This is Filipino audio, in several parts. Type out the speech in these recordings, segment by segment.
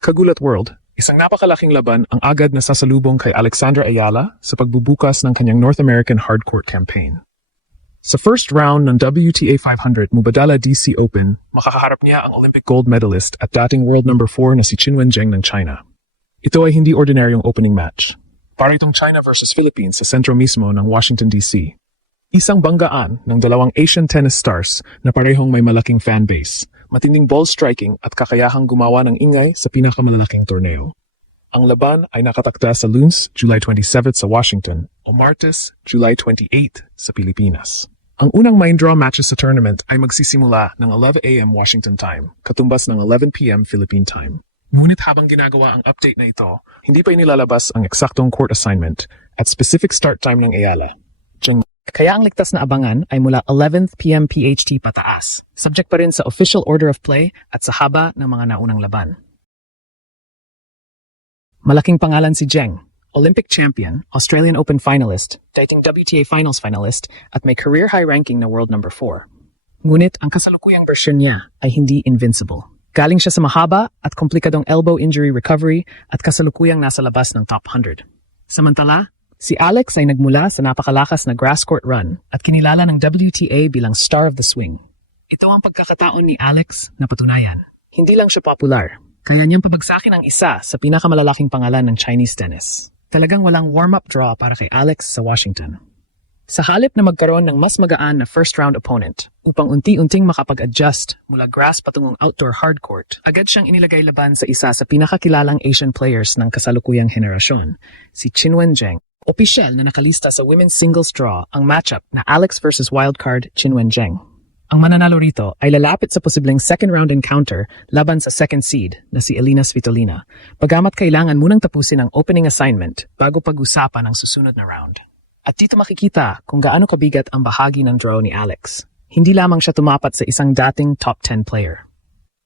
Kagulat World, isang napakalaking laban ang agad na sasalubong kay Alexandra Ayala sa pagbubukas ng kanyang North American hardcourt campaign. Sa first round ng WTA 500 Mubadala DC Open, makakaharap niya ang Olympic gold medalist at dating world number 4 na si Qinwen Zheng ng China. Ito ay hindi ordinaryong opening match. Para itong China versus Philippines sa sentro mismo ng Washington DC. Isang banggaan ng dalawang Asian tennis stars na parehong may malaking fanbase, matinding ball striking at kakayahang gumawa ng ingay sa pinakamalalaking torneo. Ang laban ay nakatakda sa Lunes, July 27 sa Washington o Martes, July 28 sa Pilipinas. Ang unang main draw matches sa tournament ay magsisimula ng 11 a.m. Washington time, katumbas ng 11 p.m. Philippine time. Ngunit habang ginagawa ang update na ito, hindi pa inilalabas ang eksaktong court assignment at specific start time ng Ayala. Kaya ang ligtas na abangan ay mula 11 p.m. PHT pataas, subject pa rin sa official order of play at sa haba ng mga naunang laban. Malaking pangalan si Zheng, Olympic champion, Australian Open finalist, dating WTA finals finalist, at may career-high ranking na world number 4. Ngunit ang kasalukuyang version niya ay hindi invincible. Galing siya sa mahaba at komplikadong elbow injury recovery at kasalukuyang nasa labas ng top 100. Samantala, si Alex ay nagmula sa napakalakas na grass court run at kinilala ng WTA bilang star of the swing. Ito ang pagkakataon ni Alex na patunayan. Hindi lang siya popular, kaya niyang pabagsakin ang isa sa pinakamalalaking pangalan ng Chinese tennis. Talagang walang warm-up draw para kay Alex sa Washington. Sa halip na magkaroon ng mas magaan na first-round opponent upang unti-unting makapag-adjust mula grass patungong outdoor hardcourt, agad siyang inilagay laban sa isa sa pinakakilalang Asian players ng kasalukuyang henerasyon, si Qinwen Zheng. Opisyal na nakalista sa women's singles draw ang matchup na Alex versus wildcard Qinwen Zheng. Ang mananalo rito ay lalapit sa posibleng second-round encounter laban sa second seed na si Elina Svitolina, bagamat kailangan munang tapusin ang opening assignment bago pag-usapan ang susunod na round. At dito makikita kung gaano kabigat ang bahagi ng draw ni Alex. Hindi lamang siya tumapat sa isang dating top 10 player.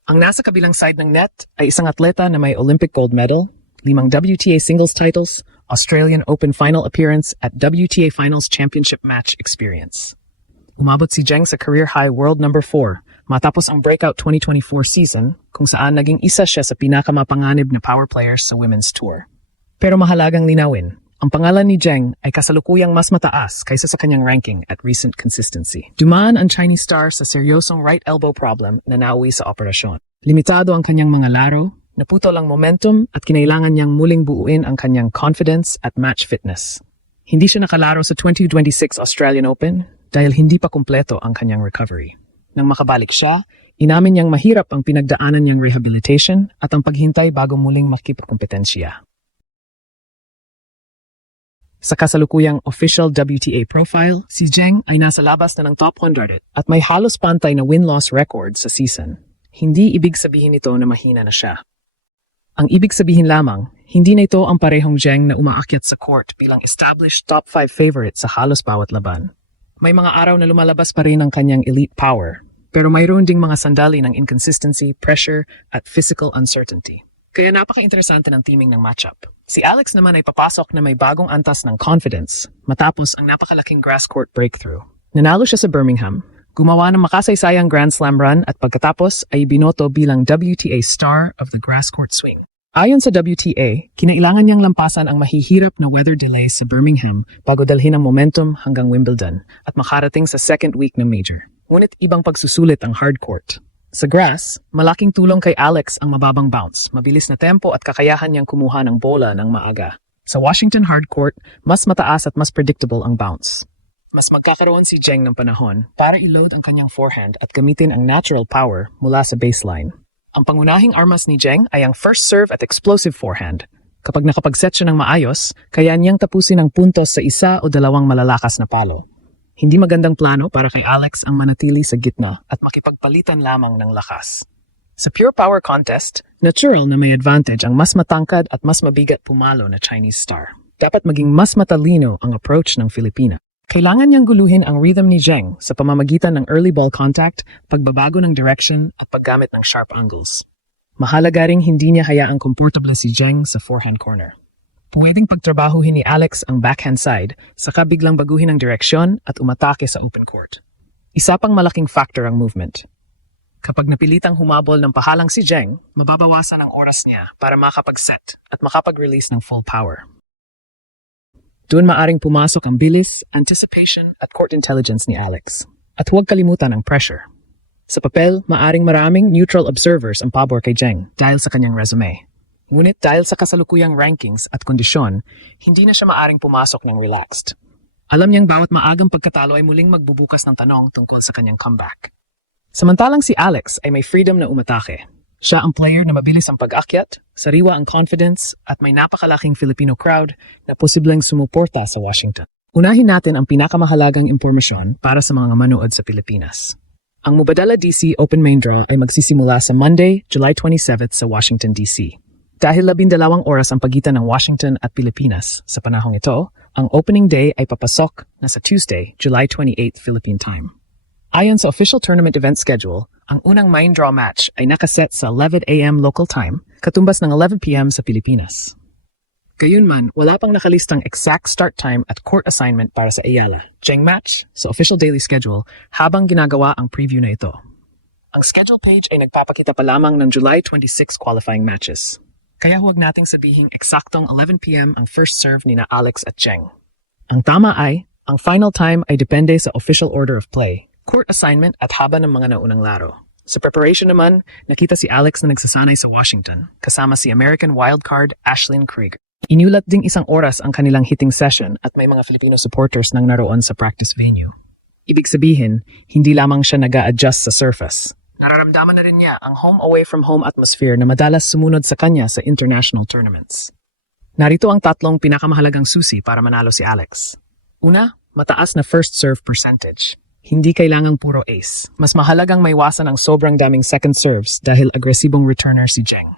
Ang nasa kabilang side ng net ay isang atleta na may Olympic gold medal, 5 WTA singles titles, Australian Open final appearance at WTA Finals Championship match experience. Umabot si Zheng sa career-high world number 4 matapos ang breakout 2024 season kung saan naging isa siya sa pinakamapanganib na power players sa women's tour. Pero mahalagang linawin, ang pangalan ni Zheng ay kasalukuyang mas mataas kaysa sa kanyang ranking at recent consistency. Dumaan ang Chinese star sa seryosong right elbow problem na nauwi sa operasyon. Limitado ang kanyang mga laro, naputol ang momentum at kinailangan niyang muling buuin ang kanyang confidence at match fitness. Hindi siya nakalaro sa 2026 Australian Open dahil hindi pa kumpleto ang kanyang recovery. Nang makabalik siya, inamin niyang mahirap ang pinagdaanan niyang rehabilitation at ang paghintay bago muling makipagkompetensya. Sa kasalukuyang official WTA profile, si Zheng ay nasa labas na ng top 100 at may halos pantay na win-loss record sa season. Hindi ibig sabihin ito na mahina na siya. Ang ibig sabihin lamang, hindi na ito ang parehong Zheng na umaakyat sa court bilang established top 5 favorite sa halos bawat laban. May mga araw na lumalabas pa rin ang kanyang elite power, pero mayroon ding mga sandali ng inconsistency, pressure, at physical uncertainty. Kaya napaka-interesante ng teaming ng matchup. Si Alex naman ay papasok na may bagong antas ng confidence matapos ang napakalaking grass court breakthrough. Nanalo siya sa Birmingham, gumawa ng makasaysayang Grand Slam run at pagkatapos ay binoto bilang WTA Star of the Grass Court Swing. Ayon sa WTA, kinailangan niyang lampasan ang mahihirap na weather delays sa Birmingham bago dalhin ang momentum hanggang Wimbledon at makarating sa second week ng major. Ngunit ibang pagsusulit ang hardcourt. Sa grass, malaking tulong kay Alex ang mababang bounce, mabilis na tempo at kakayahan niyang kumuha ng bola ng maaga. Sa Washington hardcourt, mas mataas at mas predictable ang bounce. Mas magkakaroon si Zheng ng panahon para i-load ang kanyang forehand at gamitin ang natural power mula sa baseline. Ang pangunahing armas ni Zheng ay ang first serve at explosive forehand. Kapag nakapag-set siya ng maayos, kaya niyang tapusin ang puntos sa isa o dalawang malalakas na palo. Hindi magandang plano para kay Alex ang manatili sa gitna at makipagpalitan lamang ng lakas. Sa pure power contest, natural na may advantage ang mas matangkad at mas mabigat pumalo na Chinese star. Dapat maging mas matalino ang approach ng Filipina. Kailangan niyang guluhin ang rhythm ni Zheng sa pamamagitan ng early ball contact, pagbabago ng direction at paggamit ng sharp angles. Mahalaga ring hindi niya hayaang komportable si Zheng sa forehand corner. Pwedeng pagtrabahuhin ni Alex ang backhand side, saka biglang baguhin ang direksyon at umatake sa open court. Isa pang malaking factor ang movement. Kapag napilitang humabol ng pahalang si Zheng, mababawasan ang oras niya para makapag-set at makapag-release ng full power. Doon maaring pumasok ang bilis, anticipation at court intelligence ni Alex. At huwag kalimutan ang pressure. Sa papel, maaring maraming neutral observers ang pabor kay Zheng dahil sa kanyang resume. Ngunit dahil sa kasalukuyang rankings at kondisyon, hindi na siya maaring pumasok ng relaxed. Alam niyang bawat maagang pagkatalo ay muling magbubukas ng tanong tungkol sa kanyang comeback. Samantalang si Alex ay may freedom na umatake. Siya ang player na mabilis ang pag-akyat, sariwa ang confidence, at may napakalaking Filipino crowd na posibleng sumuporta sa Washington. Unahin natin ang pinakamahalagang impormasyon para sa mga manood sa Pilipinas. Ang Mubadala DC Open Main Draw ay magsisimula sa Monday, July 27 sa Washington, D.C. Dahil 12 oras ang pagitan ng Washington at Pilipinas sa panahong ito, ang opening day ay papasok na sa Tuesday, July 28 Philippine Time. Ayon sa official tournament event schedule, ang unang main draw match ay nakaset sa 11 a.m. local time, katumbas ng 11 p.m. sa Pilipinas. Gayunman, wala pang nakalistang exact start time at court assignment para sa Ayala Zheng match sa official daily schedule habang ginagawa ang preview na ito. Ang schedule page ay nagpapakita pa lamang ng July 26 qualifying matches. Kaya huwag nating sabihing eksaktong 11 p.m. ang first serve ni na Alex at Zheng. Ang tama ay, ang final time ay depende sa official order of play, court assignment at haba ng mga naunang laro. Sa preparation naman, nakita si Alex na nagsasanay sa Washington, kasama si American wildcard Ashlyn Krieger. Inulat ding isang oras ang kanilang hitting session at may mga Filipino supporters nang naroon sa practice venue. Ibig sabihin, hindi lamang siya nag-a-adjust sa surface. Nararamdaman na rin niya ang home-away-from-home atmosphere na madalas sumunod sa kanya sa international tournaments. Narito ang tatlong pinakamahalagang susi para manalo si Alex. Una, mataas na first serve percentage. Hindi kailangang puro ace. Mas mahalagang maiwasan ang sobrang daming second serves dahil agresibong returner si Zheng.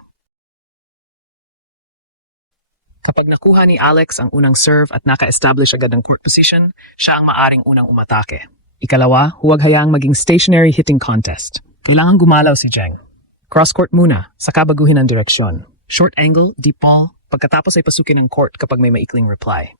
Kapag nakuha ni Alex ang unang serve at naka-establish agad ang court position, siya ang maaring unang umatake. Ikalawa, huwag hayaang maging stationary hitting contest. Kailangan gumalaw si Zheng. Cross-court muna, saka baguhin ang direksyon. Short angle, deep ball, pagkatapos ay pasukin ang court kapag may maikling reply.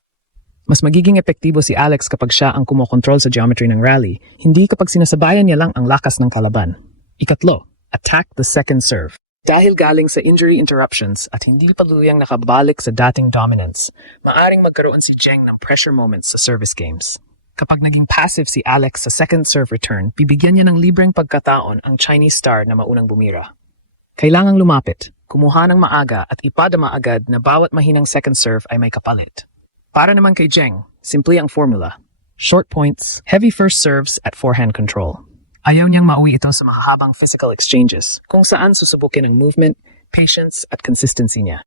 Mas magiging epektibo si Alex kapag siya ang kumokontrol sa geometry ng rally, hindi kapag sinasabayan niya lang ang lakas ng kalaban. Ikatlo, attack the second serve. Dahil galing sa injury interruptions at hindi paluyang nakabalik sa dating dominance, maaring magkaroon si Zheng ng pressure moments sa service games. Kapag naging passive si Alex sa second serve return, bibigyan niya ng libreng pagkataon ang Chinese star na maunang bumira. Kailangang lumapit, kumuha ng maaga at ipadama agad na bawat mahinang second serve ay may kapalit. Para naman kay Zheng, simple ang formula. Short points, heavy first serves at forehand control. Ayaw niyang mauwi ito sa mahahabang physical exchanges, kung saan susubukin ang movement, patience at consistency niya.